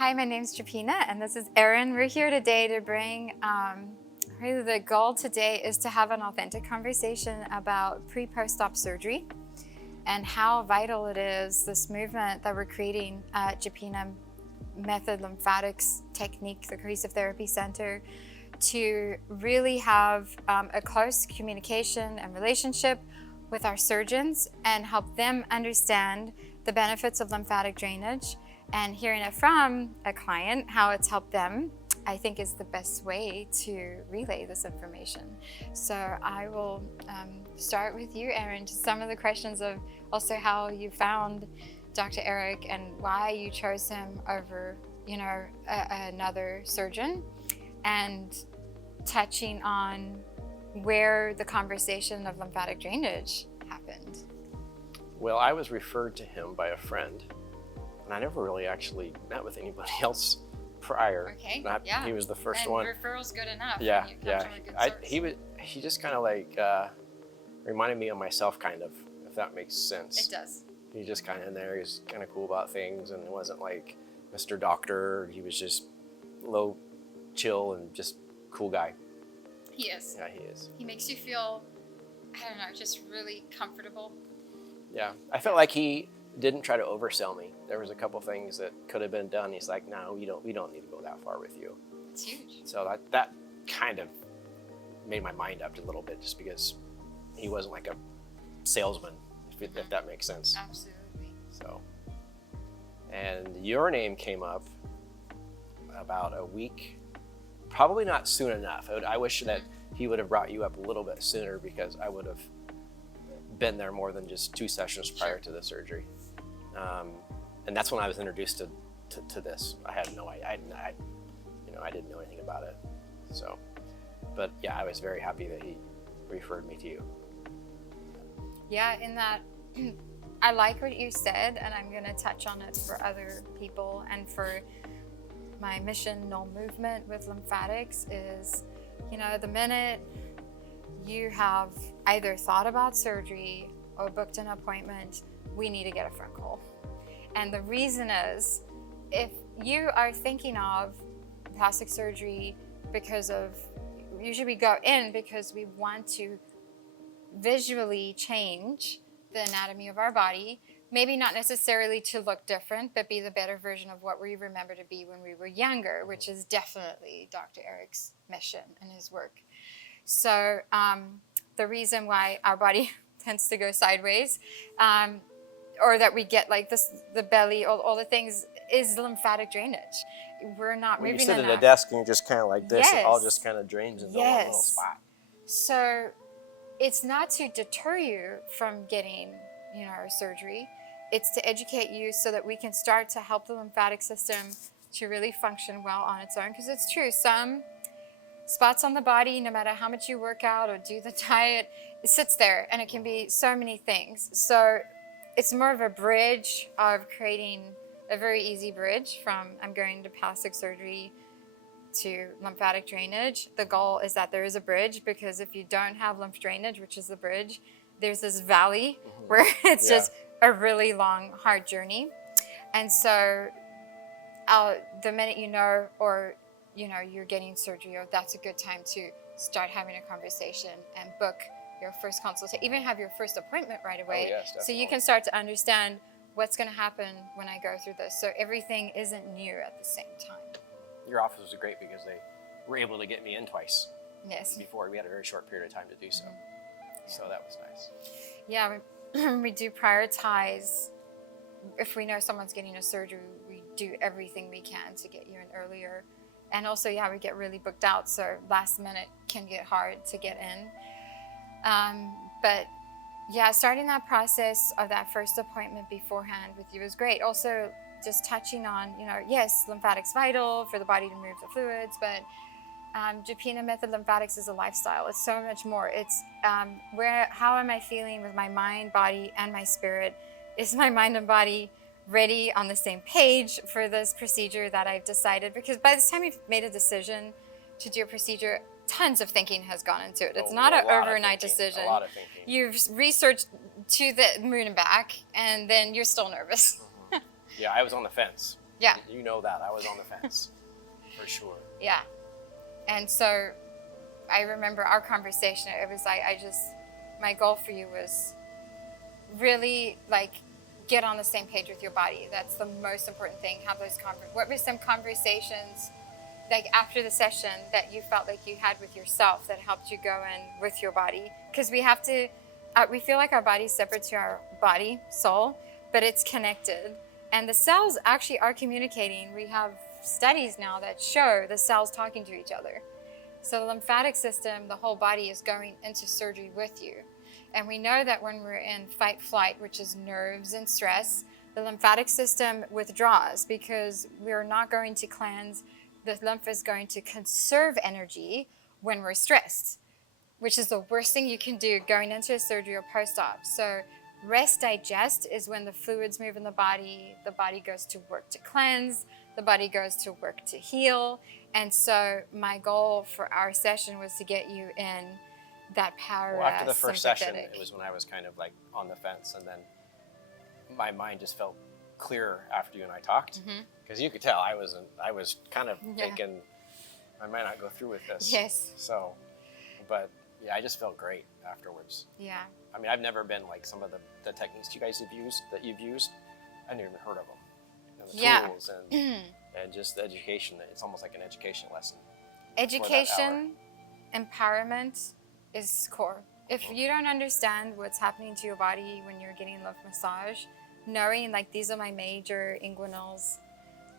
Hi, my name's Gepina, and this is Erin. We're here today to bring, really the goal today is to have an authentic conversation about pre-post-op surgery and how vital it is, this movement that we're creating at Gepina Method Lymphatics Technique, the Cohesive Therapy Center, to really have a close communication and relationship with our surgeons and help them understand the benefits of lymphatic drainage. And hearing it from a client, how it's helped them, I think is the best way to relay this information. So I will start with you, Erin, to some of the questions of also how you found Dr. Eric and why you chose him over, another surgeon, and touching on where the conversation of lymphatic drainage happened. Well, I was referred to him by a friend. And I never really actually met with anybody else prior. Okay, He was the first and one. referral's good enough. Yeah, When you come from a good source. He just kind of like reminded me of myself, kind of, if that makes sense. It does. He just kind of in there. He was kind of cool about things, and it wasn't like Mr. Doctor. He was just low, chill, and just cool guy. He is. Yeah, he is. He makes you feel, I don't know, just really comfortable. Yeah, I felt like he didn't try to oversell me. There was a couple things that could have been done. He's like, no, we don't need to go that far with you. It's huge. So that kind of made my mind up a little bit, just because he wasn't like a salesman, if that makes sense. Absolutely. So, and your name came up about a week, probably not soon enough. I wish that he would have brought you up a little bit sooner, because I would have been there more than just 2 sessions prior to the surgery. And that's when I was introduced to this. I had no idea. I didn't know anything about it. So, but yeah, I was very happy that he referred me to you. Yeah, in that, I like what you said, and I'm going to touch on it for other people. And for my mission, no movement with lymphatics is, the minute you have either thought about surgery or booked an appointment, we need to get a phone call. And the reason is, if you are thinking of plastic surgery usually we go in because we want to visually change the anatomy of our body, maybe not necessarily to look different, but be the better version of what we remember to be when we were younger, which is definitely Dr. Eric's mission and his work. So the reason why our body tends to go sideways, or that we get like this, the belly, all the things, is lymphatic drainage. We're not moving enough. You sit at a desk and you're just kind of like this, Yes. It all just kind of drains into one little spot. So it's not to deter you from getting, surgery. It's to educate you so that we can start to help the lymphatic system to really function well on its own. Because it's true, some spots on the body, no matter how much you work out or do the diet, it sits there, and it can be so many things. So it's more of a bridge of creating a very easy bridge from I'm going to plastic surgery to lymphatic drainage. The goal is that there is a bridge, because if you don't have lymph drainage, which is the bridge, there's this valley where it's just a really long, hard journey. And so the minute you're getting surgery, that's a good time to start having a conversation and book your first consultation, even have your first appointment right away. Oh, yes, so you can start to understand what's going to happen when I go through this. So everything isn't new at the same time. Your office was great because they were able to get me in twice. Yes. Before we had a very short period of time to do so. So that was nice. Yeah, we do prioritize. If we know someone's getting a surgery, we do everything we can to get you in earlier. And also, we get really booked out, so last minute can get hard to get in. But starting that process of that first appointment beforehand with you is great. Also, just touching on, yes, lymphatic's vital for the body to move the fluids, but Gepina Method Lymphatics is a lifestyle. It's so much more. It's how am I feeling with my mind, body, and my spirit? Is my mind and body ready on the same page for this procedure that I've decided? Because by the time you've made a decision to do a procedure, tons of thinking has gone into it. It's not an overnight decision. A lot of thinking. You've researched to the moon and back, and then you're still nervous. Yeah, I was on the fence. Yeah. You know that. I was on the fence. For sure. Yeah. And so I remember our conversation. It was like, my goal for you was really like get on the same page with your body. That's the most important thing. Have those what were some conversations like after the session that you felt like you had with yourself that helped you go in with your body? Because we have to, we feel like our body's separate to our body, soul, but it's connected. And the cells actually are communicating. We have studies now that show the cells talking to each other. So the lymphatic system, the whole body is going into surgery with you. And we know that when we're in fight flight, which is nerves and stress, the lymphatic system withdraws because we're not going to cleanse. The lymph is going to conserve energy when we're stressed, which is the worst thing you can do going into a surgery or post-op. So rest digest is when the fluids move in the body goes to work to cleanse, the body goes to work to heal. And so my goal for our session was to get you in that Well, after the first session, it was when I was kind of like on the fence, and then my mind just felt clearer after you and I talked, because you could tell I was kind of thinking I might not go through with this. Yes. So, but yeah, I just felt great afterwards. Yeah. I mean, I've never been like some of the techniques you guys have used I never even heard of them. And the tools and just the education. It's almost like an education lesson. Education, empowerment is core. If you don't understand what's happening to your body when you're getting lymph massage, knowing like these are my major inguinals,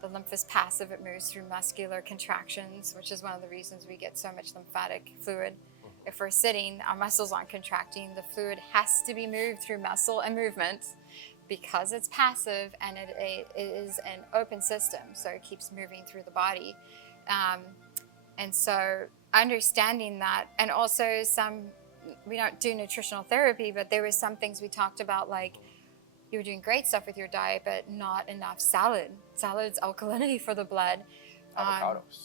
the lymph is passive, it moves through muscular contractions, which is one of the reasons we get so much lymphatic fluid. If we're sitting, our muscles aren't contracting, the fluid has to be moved through muscle and movement because it's passive and it is an open system, so it keeps moving through the body. And so understanding that, and also we don't do nutritional therapy, but there were some things we talked about, like you were doing great stuff with your diet, but not enough salad. Salad's alkalinity for the blood.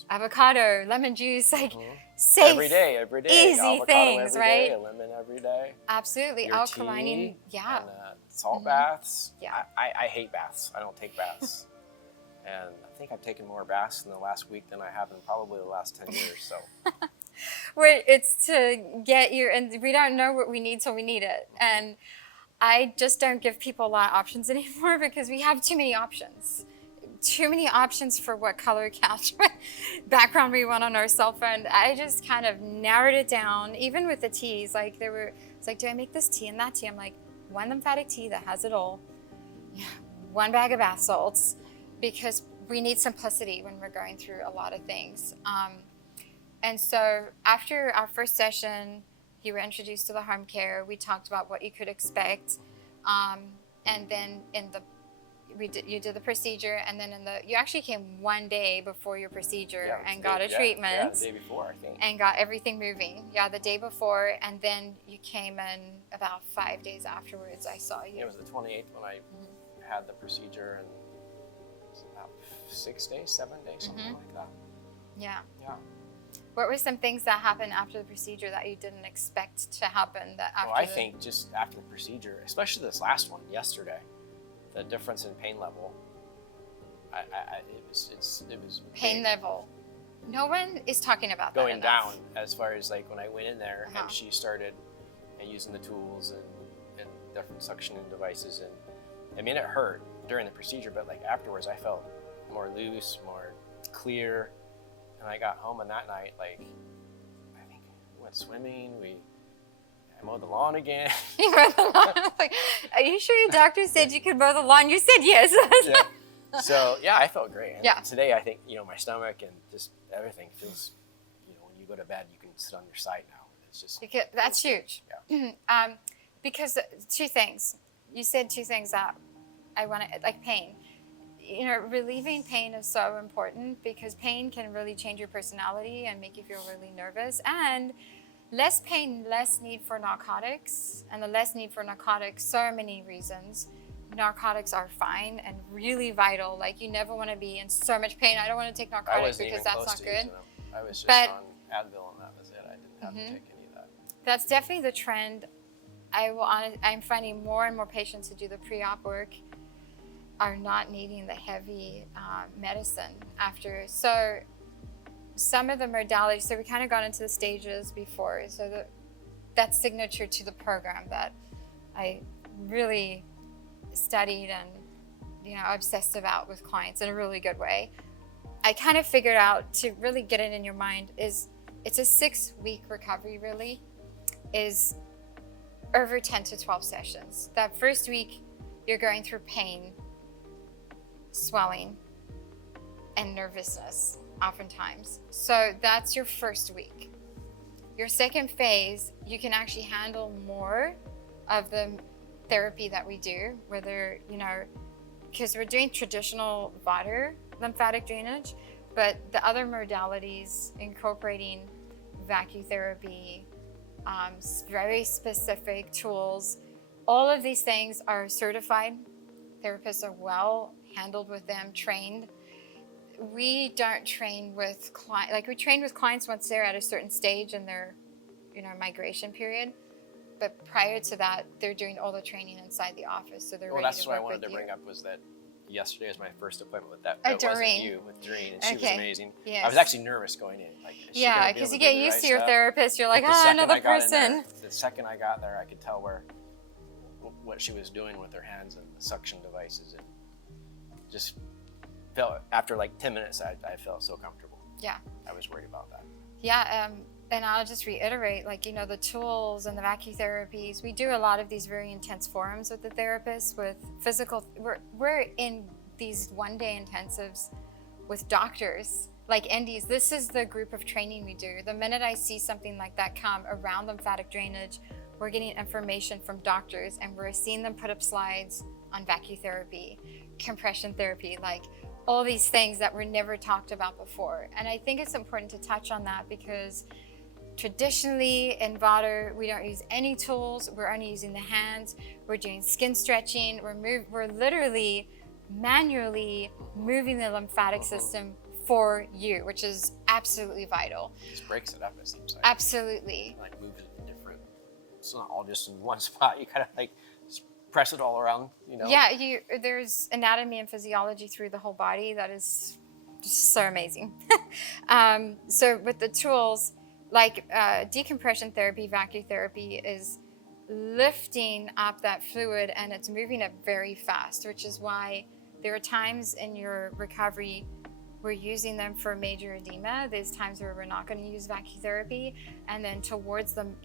Avocado, lemon juice, like safe, every day, easy avocado things, every right? day, a lemon every day. Absolutely, Your alkalining, tea and, salt baths. Yeah. I hate baths. I don't take baths. And I think I've taken more baths in the last week than I have in probably the last 10 years. So, where it's to get you, and we don't know what we need till we need it. And I just don't give people a lot of options anymore because we have too many options. Too many options for what color couch background we want on our cell phone. I just kind of narrowed it down, even with the teas. Like it's like, do I make this tea and that tea? I'm like, one lymphatic tea that has it all, one bag of bath salts, because we need simplicity when we're going through a lot of things. And so after our first session, you were introduced to the home care. We talked about what you could expect. And then you did the procedure, and then you actually came one day before your procedure and got a treatment. Yeah, the day before, I think. And got everything moving. Yeah, the day before, and then you came in about 5 days afterwards. I saw you. It was the 28th when I had the procedure, and it was about 6 days, 7 days, something like that. Yeah. Yeah. What were some things that happened after the procedure that you didn't expect to happen? I think just after the procedure, especially this last one yesterday, the difference in pain level, it was pain big. Level. No one is talking about that going enough. down, as far as like when I went in there and she started using the tools and different suctioning devices, and I mean it hurt during the procedure, but like afterwards I felt more loose, more clear, and I got home, and that night, like I think we went swimming, I mowed the lawn again. You mowed the lawn? I was like, are you sure your doctor said you could mow the lawn? You said yes. Yeah. So yeah, I felt great. And today I think, my stomach and just everything feels, when you go to bed, you can sit on your side now. It's just that's huge. Yeah. Because two things. You said two things that I want to, like pain. Relieving pain is so important because pain can really change your personality and make you feel really nervous. And less pain, less need for narcotics, and the less need for narcotics, so many reasons. Narcotics are fine and really vital. Like you never want to be in so much pain. I don't want to take narcotics because that's not good. I was just on Advil and that was it. I didn't have to take any of that. That's definitely the trend. I'm finding more and more patients who do the pre-op work. are not needing the heavy medicine after. So some of the modalities, so we kind of got into the stages before. So that's signature to the program that I really studied and, obsessed about with clients in a really good way. I kind of figured out, to really get it in your mind, is it's a 6-week recovery, really, is over 10 to 12 sessions. That first week, you're going through pain, swelling, and nervousness oftentimes. So that's your first week. Your second phase, you can actually handle more of the therapy that we do, whether, because we're doing traditional water lymphatic drainage, but the other modalities incorporating vacutherapy, very specific tools, all of these things are certified. Therapists are well handled with them, trained. We don't train with clients, like we train with clients once they're at a certain stage in their, migration period. But prior to that, they're doing all the training inside the office, so they're ready to work with you. Well, that's what I wanted to bring up, was that yesterday was my first appointment with that. It wasn't you, with Doreen, and she was amazing. Yes. I was actually nervous going in. Yeah, because you get used to your therapist. You're like, another person. The second I got there, I could tell what she was doing with her hands and the suction devices, and just felt, after like 10 minutes, I felt so comfortable. Yeah. I was worried about that. Yeah, and I'll just reiterate, the tools and the vacutherapies, we do a lot of these very intense forums with the therapists, with physical, we're in these 1-day intensives with doctors, like NDs. This is the group of training we do. The minute I see something like that come around lymphatic drainage, we're getting information from doctors, and we're seeing them put up slides on vacutherapy, compression therapy, all these things that were never talked about before. And I think it's important to touch on that, because traditionally in Vata, we don't use any tools. We're only using the hands. We're doing skin stretching. We're literally manually moving the lymphatic system for you, which is absolutely vital. It just breaks it up, it seems like. Absolutely. Moves it in different, it's not all just in one spot. You kind of press it all around, Yeah, there's anatomy and physiology through the whole body that is just so amazing. So with the tools, decompression therapy, vacutherapy is lifting up that fluid, and it's moving it very fast, which is why there are times in your recovery we're using them for major edema. There's times where we're not going to use vacutherapy, and then towards them,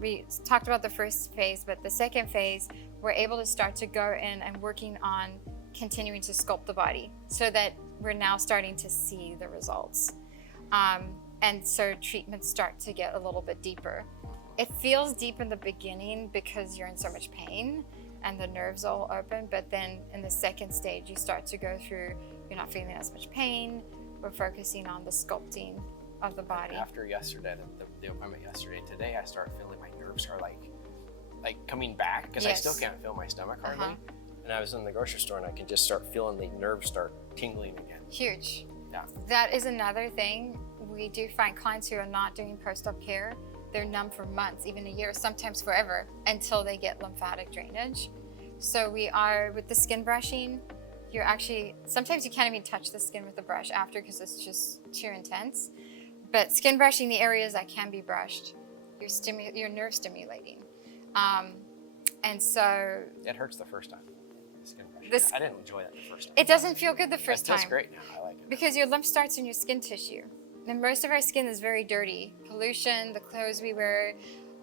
we talked about the first phase, but the second phase, we're able to start to go in and working on continuing to sculpt the body, so that we're now starting to see the results. And so treatments start to get a little bit deeper. It feels deep in the beginning because you're in so much pain and the nerves all open, but then in the second stage, you start to go through, you're not feeling as much pain. We're focusing on the sculpting of the body. After yesterday, the appointment yesterday, today I start feeling my nerves are like coming back, because I still can't feel my stomach hardly. And I was in the grocery store, and I can just start feeling the nerves start tingling again. Huge. Yeah. That is another thing. We do find clients who are not doing post-op care. They're numb for months, even a year, sometimes forever, until they get lymphatic drainage. So we are, with the skin brushing, you're actually, sometimes you can't even touch the skin with the brush after, because it's just too intense. But skin brushing the areas that can be brushed, you're nerve stimulating. And so... It hurts the first time. Skin brushing. I didn't enjoy that the first time. It doesn't feel good the first time. It feels great now. I like it. Because your lymph starts in your skin tissue. And most of our skin is very dirty. Pollution, the clothes we wear,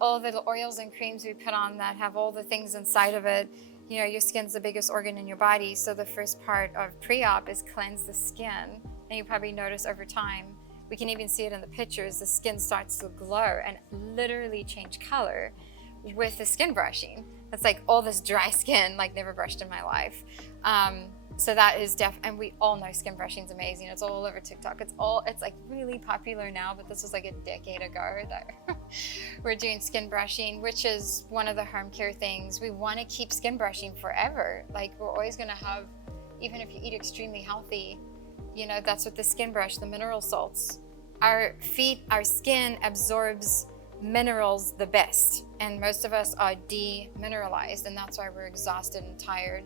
all the oils and creams we put on that have all the things inside of it. Your skin's the biggest organ in your body. So the first part of pre-op is cleanse the skin. And you probably notice over time, we can even see it in the pictures, the skin starts to glow and literally change color with the skin brushing. It's like all this dry skin, never brushed in my life. So that is and we all know skin brushing is amazing. It's all over TikTok. It's really popular now, but this was a decade ago that we're doing skin brushing, which is one of the home care things. We want to keep skin brushing forever. We're always going to have, even if you eat extremely healthy, that's what the skin brush, the mineral salts. Our skin absorbs minerals the best, and most of us are demineralized, and that's why we're exhausted and tired.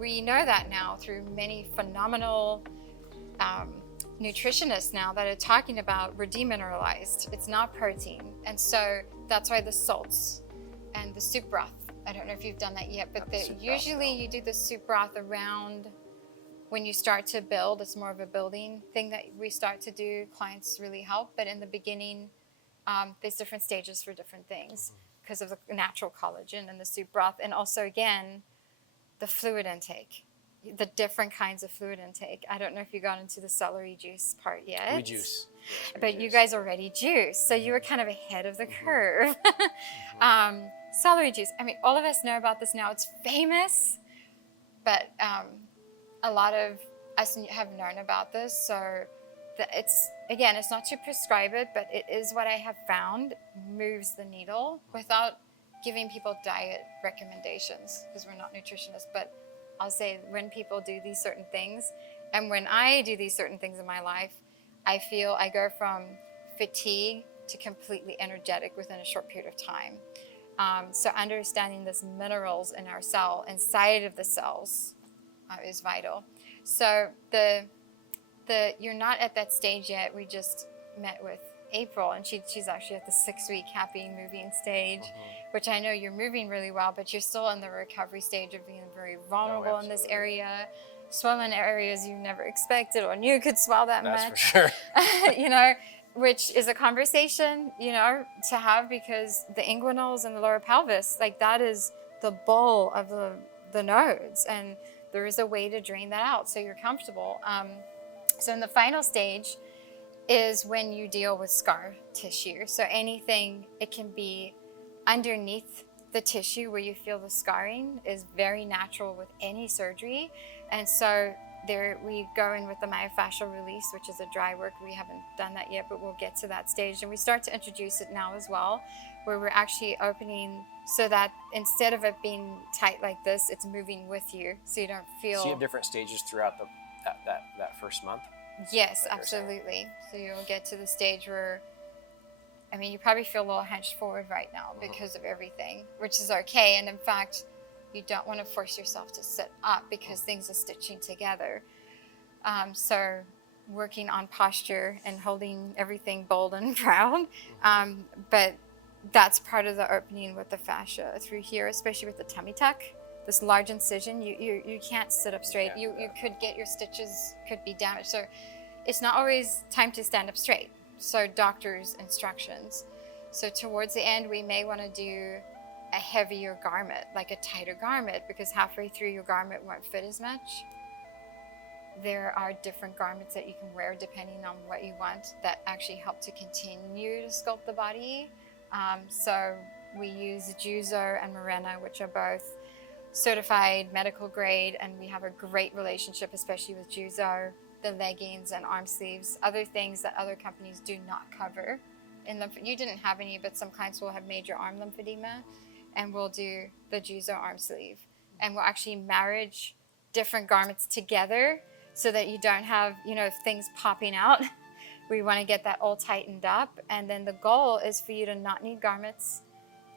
we know that now through many phenomenal nutritionists now that are talking about we're demineralized. It's not protein. And so that's why the salts and the soup broth, I don't know if you've done that yet, but usually you do the soup broth around when you start to build. It's more of a building thing that we start to do. Clients really help. But in the beginning, there's different stages for different things because of the natural collagen in the soup broth. And also, again, the fluid intake, the different kinds of fluid intake. I don't know if you got into the celery juice part yet. We juice. Yes, we but juice. you guys already juice, so you were kind of ahead of the curve. Celery juice, I mean, all of us know about this now. It's famous, but a lot of us have known about this. So it's not to prescribe it, but it is what I have found moves the needle without giving people diet recommendations, because we're not nutritionists. But I'll say when people do these certain things, and when I do these certain things in my life, I feel I go from fatigue to completely energetic within a short period of time. So understanding this minerals in our cell, inside of the cells, is vital. So you're not at that stage yet. We just met with April, and she's actually at the 6-week happy moving stage, which I know you're moving really well, but you're still in the recovery stage of being very vulnerable in this area. Swollen areas you never expected or knew could swell that much. That's for sure. Which is a conversation, to have, because the inguinals and the lower pelvis, like that is the bowl of the nodes, and there is a way to drain that out so you're comfortable. So in the final stage is when you deal with scar tissue. So anything, it can be underneath the tissue where you feel the scarring, is very natural with any surgery. And so there we go in with the myofascial release, which is a dry work. We haven't done that yet, but we'll get to that stage. And we start to introduce it now as well, where we're actually opening so that instead of it being tight like this, it's moving with you, so you don't feel... So you have different stages throughout that first month? Yes, absolutely. So you'll get to the stage where, I mean, you probably feel a little hunched forward right now because of everything, which is okay. And in fact, you don't want to force yourself to sit up because things are stitching together. So working on posture and holding everything bold and proud. But that's part of the opening with the fascia through here, especially with the tummy tuck. This large incision, you can't sit up straight. You could get your stitches, could be damaged. So it's not always time to stand up straight. So doctor's instructions. So towards the end, we may want to do a heavier garment, like a tighter garment, because halfway through your garment won't fit as much. There are different garments that you can wear depending on what you want that actually help to continue to sculpt the body. So we use Juzo and Morena, which are both certified medical grade, and we have a great relationship, especially with Juzo, the leggings and arm sleeves, other things that other companies do not cover. You didn't have any, but some clients will have major arm lymphedema, and we'll do the Juzo arm sleeve. And we'll actually marriage different garments together so that you don't have, things popping out. We want to get that all tightened up. And then the goal is for you to not need garments,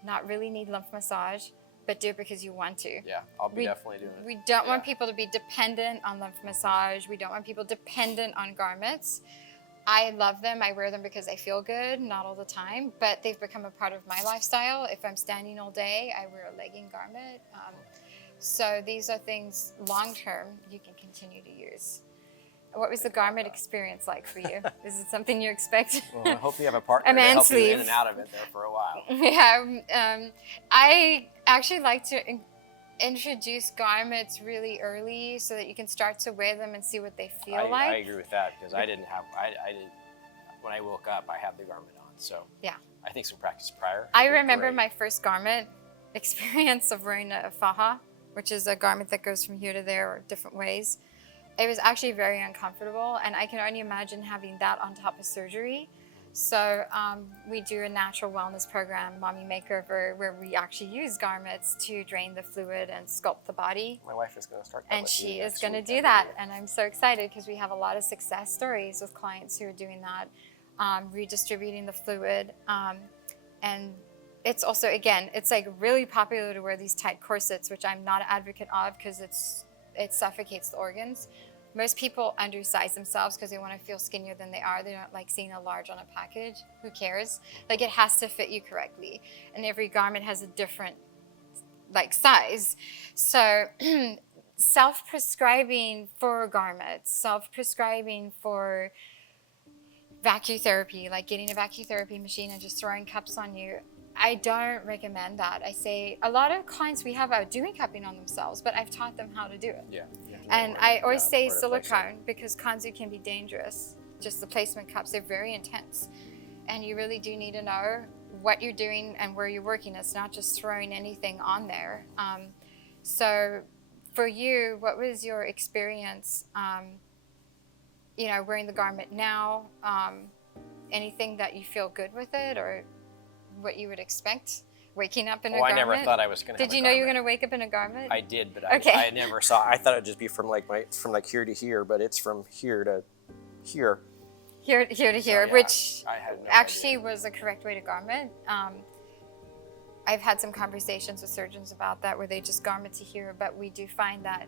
not really need lymph massage, but do it because you want to. Yeah, I'll be definitely doing it. We don't want people to be dependent on lymph massage. We don't want people dependent on garments. I love them. I wear them because I feel good, not all the time, but they've become a part of my lifestyle. If I'm standing all day, I wear a legging garment. So these are things long-term you can continue to use. What was the garment experience like for you? Is it something you expect? Well, I hope you have a partner to help you in and out of it there for a while. Yeah, I actually like to introduce garments really early so that you can start to wear them and see what they feel like. I agree with that, because I didn't when I woke up, I had the garment on. So yeah, I think some practice prior. I remember my first garment experience of wearing a faja, which is a garment that goes from here to there or different ways. It was actually very uncomfortable, and I can only imagine having that on top of surgery. So we do a natural wellness program, Mommy Makeover, where we actually use garments to drain the fluid and sculpt the body. My wife is going to start that. And she is going to do that. And I'm so excited because we have a lot of success stories with clients who are doing that, redistributing the fluid. And it's also, again, it's like really popular to wear these tight corsets, which I'm not an advocate of because it's it suffocates the organs. Most people undersize themselves because they want to feel skinnier than they are. They don't like seeing a large on a package. Who cares? Like, it has to fit you correctly. And every garment has a different like size. So self-prescribing for garments, self-prescribing for vacutherapy, like getting a vacutherapy machine and just throwing cups on you, I don't recommend that. I say a lot of clients we have are doing cupping on themselves, but I've taught them how to do it. Yeah. And I always say silicone because kanzu can be dangerous. Just the placement cups, they're very intense. And you really do need to know what you're doing and where you're working. It's not just throwing anything on there. So for you, what was your experience, wearing the garment now? Anything that you feel good with it, or what you would expect waking up in a garment? I never thought I was going to. Did you know you were going to wake up in a garment? I did, but Okay. I never saw. I thought it'd just be from like here to here, but it's from here to here. Here to here, So, yeah, which I had no actually idea. was the correct way to garment. I've had some conversations with surgeons about that where they just garment to here, but we do find that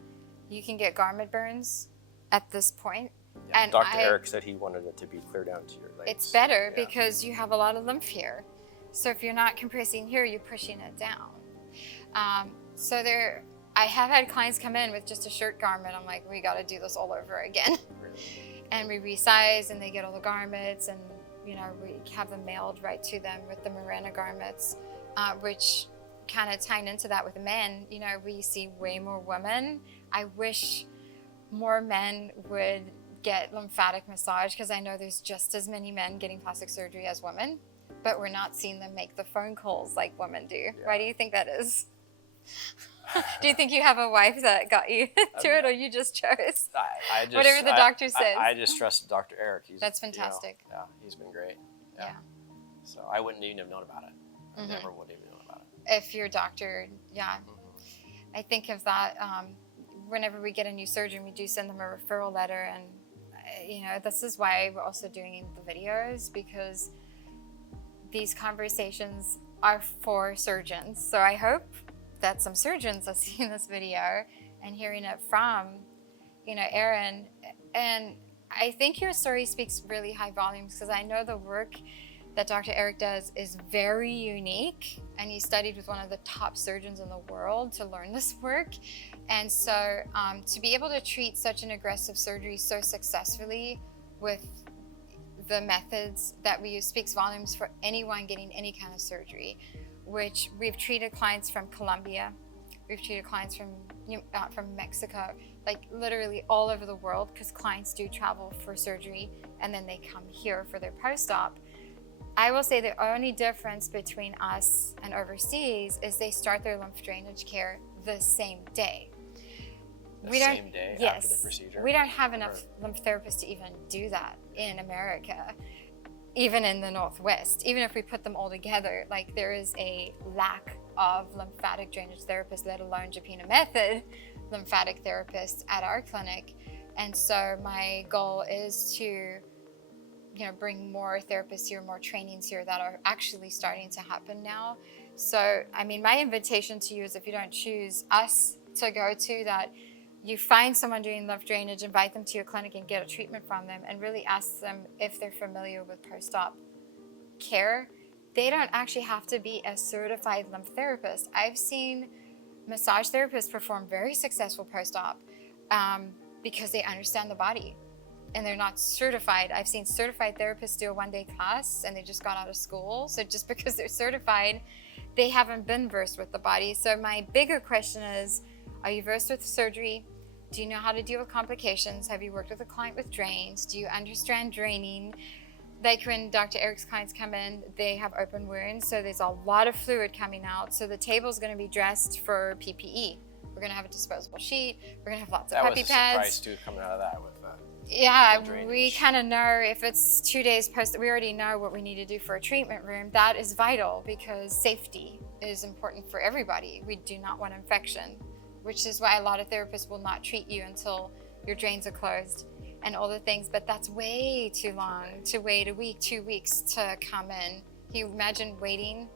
you can get garment burns at this point. Yeah, And Dr. Eric said he wanted it to be clear down to your legs. It's better Yeah. because you have a lot of lymph here. So if you're not compressing here, you're pushing it down. I have had clients come in with just a shirt garment. I'm like, we got to do this all over again. Really? And we resize and they get all the garments, and we have them mailed right to them with the Mirena garments, which kind of tying into that with the men. We see way more women. I wish more men would get lymphatic massage, because I know there's just as many men getting plastic surgery as women, but we're not seeing them make the phone calls like women do. Yeah. Why do you think that is? Do you think you have a wife that got you to it, or you just chose? I just, whatever the doctor says. I just trusted Dr. Eric. That's fantastic. Yeah, he's been great. Yeah. So I wouldn't even have known about it. I Mm-hmm. never would have known about it. If your doctor, yeah. Mm-hmm. I think of that whenever we get a new surgeon, we do send them a referral letter, and this is why we're also doing the videos, because these conversations are for surgeons. So I hope that some surgeons are seeing this video and hearing it from, Erin. And I think your story speaks really high volumes, because I know the work that Dr. Eric does is very unique, and he studied with one of the top surgeons in the world to learn this work. And so to be able to treat such an aggressive surgery so successfully with the methods that we use speaks volumes for anyone getting any kind of surgery, which we've treated clients from Colombia, we've treated clients from Mexico, like literally all over the world, because clients do travel for surgery and then they come here for their post-op. I will say the only difference between us and overseas is they start their lymph drainage care the same day. Same day after the procedure? We don't have enough lymph therapists to even do that in America, even in the Northwest. Even if we put them all together, like, there is a lack of lymphatic drainage therapists, let alone Gepina method lymphatic therapists at our clinic. And so my goal is to bring more therapists here, more trainings here that are actually starting to happen now. So, my invitation to you is, if you don't choose us to go to, that you find someone doing lymph drainage, invite them to your clinic and get a treatment from them, and really ask them if they're familiar with post-op care. They don't actually have to be a certified lymph therapist. I've seen massage therapists perform very successful post-op because they understand the body. And they're not certified. I've seen certified therapists do a one-day class and they just got out of school. So just because they're certified, they haven't been versed with the body. So my bigger question is, are you versed with surgery? Do you know how to deal with complications? Have you worked with a client with drains? Do you understand draining? Like when Dr. Eric's clients come in, they have open wounds, so there's a lot of fluid coming out. So the table's gonna be dressed for PPE. We're gonna have a disposable sheet. We're gonna have lots of puppy pads. That was a surprise too, coming out of that with yeah, we kind of know if it's 2 days post, we already know what we need to do for a treatment room. That is vital, because safety is important for everybody. We do not want infection, which is why a lot of therapists will not treat you until your drains are closed and all the things. But that's way too long to wait a week, 2 weeks to come in. Can you imagine waiting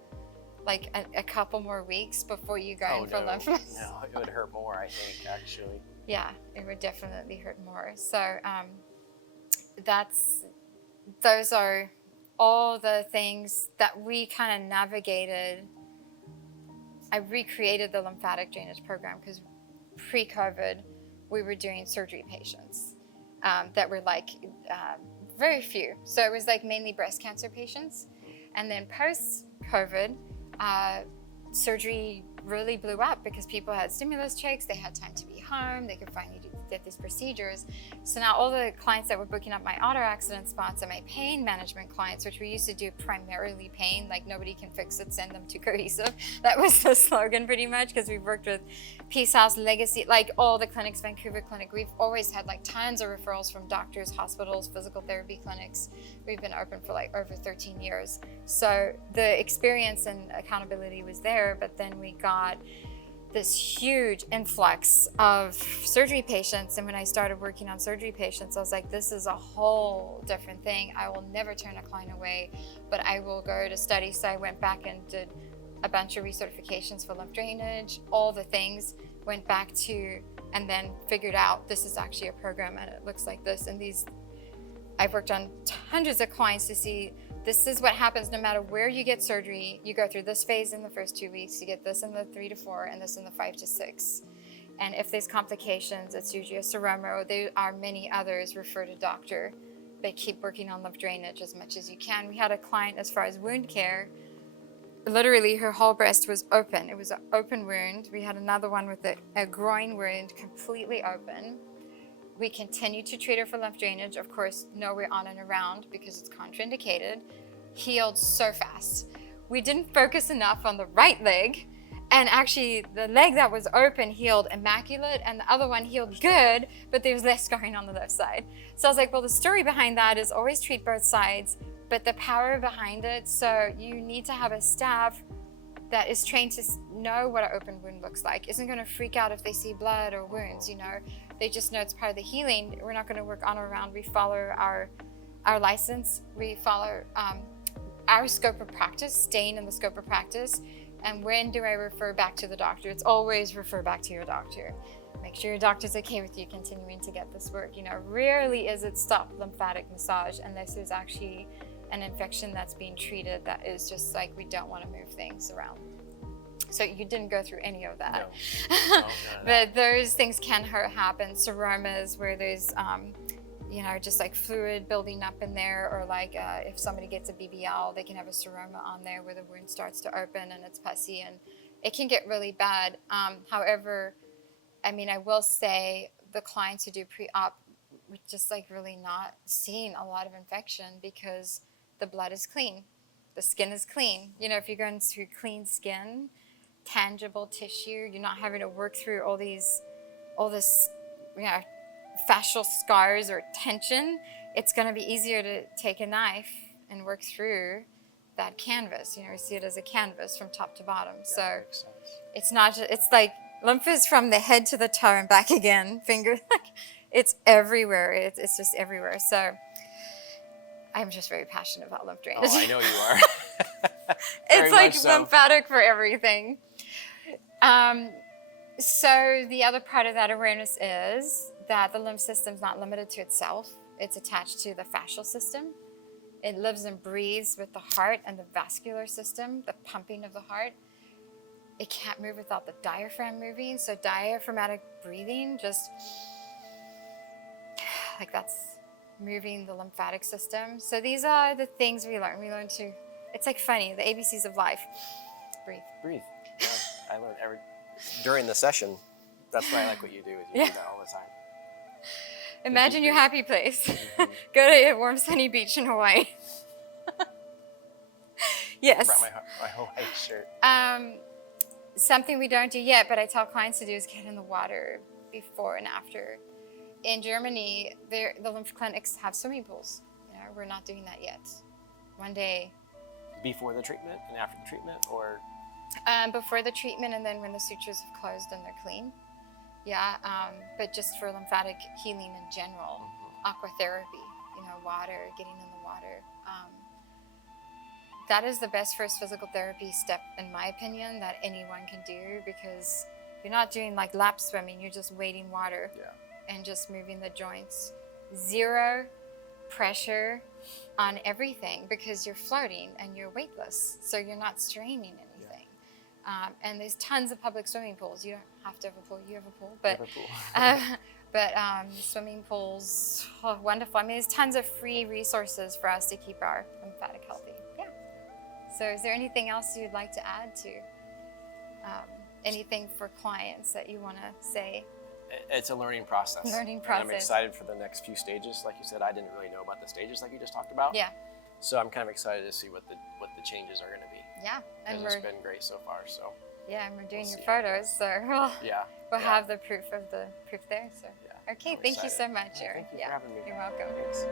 like a couple more weeks before you go in for lymph? No, it would hurt more, I think, actually. yeah, it would definitely hurt more. So those are all the things that we kind of navigated. I recreated the lymphatic drainage program because pre-COVID, we were doing surgery patients that were like very few. So it was like mainly breast cancer patients. And then post-COVID, surgery really blew up because people had stimulus checks, they had time to be home, they could finally get these procedures. So now all the clients that were booking up my auto accident spots are my pain management clients, which we used to do primarily pain, like nobody can fix it, send them to Cohesive. That was the slogan pretty much, because we've worked with Peace House, Legacy, like all the clinics, Vancouver clinic. We've always had like tons of referrals from doctors, hospitals, physical therapy clinics. We've been open for like over 13 years. So the experience and accountability was there, but then we got this huge influx of surgery patients. And when I started working on surgery patients, I was like, this is a whole different thing. I will never turn a client away, but I will go to study. So I went back and did a bunch of recertifications for lymph drainage, all the things, went back to, and then figured out this is actually a program and it looks like this. And I've worked on hundreds of clients to see this is what happens no matter where you get surgery. You go through this phase in the first 2 weeks, you get this in the 3 to 4, and this in the 5 to 6. And if there's complications, it's usually a seroma, or there are many others, refer to doctor. But keep working on lymph drainage as much as you can. We had a client, as far as wound care, literally her whole breast was open. It was an open wound. We had another one with a groin wound completely open. We continued to treat her for lymph drainage. Of course, nowhere on and around because it's contraindicated. Healed so fast. We didn't focus enough on the right leg. And actually, the leg that was open healed immaculate, and the other one healed good, but there was less scarring on the left side. So I was like, well, the story behind that is always treat both sides, but the power behind it, so you need to have a staff that is trained to know what an open wound looks like, isn't going to freak out if they see blood or wounds, you know. They just know it's part of the healing. We're not going to work on or around. We follow our license. We follow our scope of practice, staying in the scope of practice. And when do I refer back to the doctor? It's always refer back to your doctor. Make sure your doctor's okay with you continuing to get this work. You know, rarely is it stop lymphatic massage unless there's actually an infection that's being treated that is just like we don't want to move things around. So you didn't go through any of that. No, but those things can happen. Seromas where there's, you know, just like fluid building up in there, or like if somebody gets a BBL, they can have a seroma on there where the wound starts to open and it's pussy, and it can get really bad. However, I mean, I will say the clients who do pre-op, we're just like really not seeing a lot of infection because the blood is clean, the skin is clean. You know, if you're going through clean skin, tangible tissue, you're not having to work through all this, you know, fascial scars or tension. It's going to be easier to take a knife and work through that canvas. You know, we see it as a canvas from top to bottom. Yeah, so it's not just, it's like lymph is from the head to the toe and back again, finger, it's everywhere. It's just everywhere. So I'm just very passionate about lymph drainage. Oh, I know you are. It's like lymphatic for everything. So the other part of that awareness is that the lymph system is not limited to itself. It's attached to the fascial system. It lives and breathes with the heart and the vascular system, the pumping of the heart. It can't move without the diaphragm moving. So diaphragmatic breathing, just like that's moving the lymphatic system. So these are the things we learn. We learn to, it's like funny, the ABCs of life. Breathe. Breathe. Yeah, I learn during the session. That's why I like what you do. Is you do that all the time. Imagine your happy place. Mm-hmm. Go to a warm, sunny beach in Hawaii. Yes. I brought my Hawaii shirt. Something we don't do yet, but I tell clients to do is get in the water before and after. In Germany, the lymph clinics have swimming pools. You know, we're not doing that yet. One day. Before the treatment and after the treatment, or? Before the treatment, and then when the sutures have closed and they're clean. Yeah, but just for lymphatic healing in general, aquatherapy, you know, water, getting in the water. That is the best first physical therapy step, in my opinion, that anyone can do, because You're not doing like lap swimming. You're just wading water Yeah. and just moving the joints. Zero pressure on everything because you're floating and you're weightless. So you're not straining anything. And there's tons of public swimming pools. You don't have to have a pool. You have a pool. But swimming pools, wonderful. I mean, there's tons of free resources for us to keep our lymphatic healthy. Yeah. So is there anything else you'd like to add to anything for clients that you want to say? It's a learning process. Learning process. And I'm excited for the next few stages. Like you said, I didn't really know about the stages like you just talked about. Yeah. So I'm kind of excited to see what the changes are going to be. Yeah. And it's been great so far. So. Yeah, and we're doing We'll your see. photos, so we'll have the proof there. So. Yeah. Okay, I'm thank you excited. so much, Yeah, Eric. thank you for having me. You're welcome. Thanks.